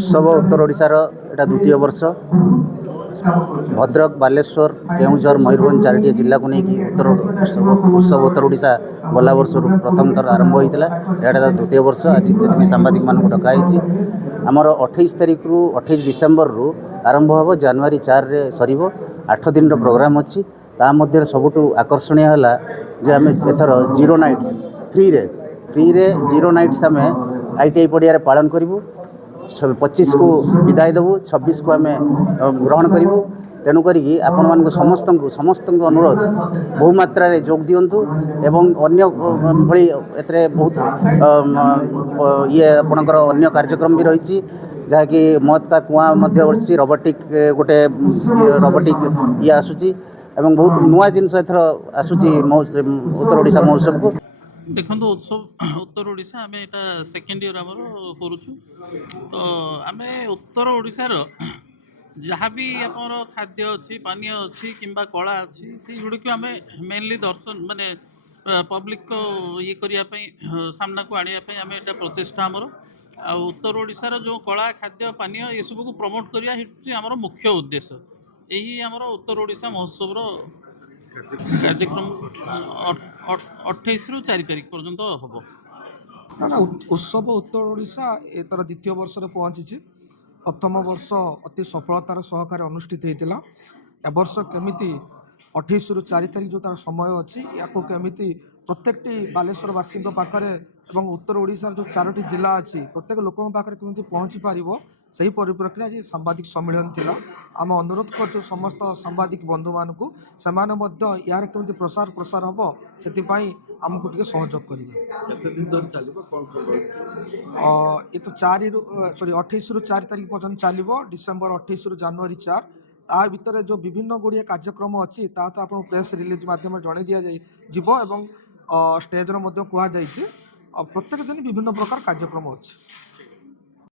उत्सव उत्तर ओडिशार एटा द्वितीय वर्ष भद्रक बालेश्वर केउझर मयूरभंज चारोटी जिला को लेकिन उत्सव उत्तर ओडिशा गला वर्ष प्रथम थर आरंभ होता है। यहाँ द्वितीय वर्ष आज सांबादिक मान डकाई आमर 28 तारिख रु 28 डिसेम्बर रु आरंभ हम जनवरी 4 रे सर 8 दिन प्रोग्राम अच्छी मध्य सबुठ आकर्षणीय है जे आम एथर जीरो नाइट्स फ्री रे जीरो नाइट्स आम ITI पड़िया पालन करूँ 25 को विदाय देवु 26 को आम ग्रहण करूँ। तेणुक आपण मान समस्त अनुरोध बहुमात्रा जोग दिंतु एवं अन्य भली एतरे बहुत ये आपणकर अन्य कार्यक्रम भी रही जहाँकि मौत का कुआं मध्य रोबोटिक गोटे रोबोटिक ये आसूची एवं बहुत नुआ जिनस एथर आसूची उत्तर ओडिशा महोत्सव को देखो उत्सव उत्तर ओडिशा आम यहाँ सेकेंड इयर आमर करुचु तो आम उत्तर ओडिशार जहाँ भी आमर खाद्य अच्छी पानीय अच्छी किंबा कला अच्छी से गुड़िक आम मेनली दर्शन माने पब्लिक को ये करने सामना को आने आम यहाँ प्रचेषा आमर आ उत्तर ओडिशार जो कला खाद्य पानीय ये सब को प्रमोट करवा आमर मुख्य उद्देश्य यही आमर उत्तर ओडिशा महोत्सव कार्यक्रम 28 रु 4 तारिख पर्यंत हम ना उत्सव उत्तर ओडिशा ए तर द्वितीय वर्ष पहुँची प्रथम वर्ष अति सफलतार सहकार अनुष्ठित होता ए वर्ष केमिति 28 रु 4 तारिख जो तार समय अच्छी या केमिति प्रत्येक बालेश्वर वासी पाखे एवं उत्तर ओडिशार जो 4टी जिला अच्छी प्रत्येक लोकों पाखे केमिति पहुँची पारिबो सही परिप्रेक्षी आज सांबादिक सम्मेलन थिला। आम अनुरोध कर समस्त सांबादिक बंधु मानक से यार केमिति प्रसार प्रसार हम से आमको टे सहयोग करेंगे। ये तो 28 रु 4 तारिख पर्यटन चलो डिसेम्बर 28 रु जनवरी 4 ता भितर जो विभिन्न गुड़िया कार्यक्रम अच्छी ता तो आप प्रेस रिलीज माध्यम जन दि जाव स्टेज कहुई प्रत्येक दिन विभिन्न प्रकार कार्यक्रम अच्छी।